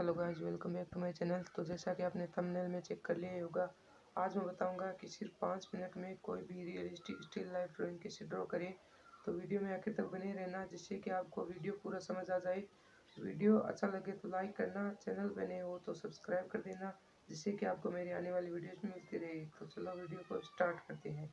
Hello guys, welcome back to my channel. तो जैसा कि आपने थंबनेल में चेक कर लिया होगा, आज मैं बताऊंगा कि सिर्फ 5 मिनट में कोई भी रियलिस्टिक स्टिल लाइफ ड्राइंग कैसे ड्रॉ करें। तो वीडियो में आखिर तक बने रहना, जिससे कि आपको वीडियो पूरा समझ आ जाए। वीडियो अच्छा लगे तो लाइक करना, चैनल पे नए हो तो सब्सक्राइब कर देना, जिससे कि आपको मेरी आने वाली वीडियोज मिलती रहे। तो चलो वीडियो को स्टार्ट करते हैं।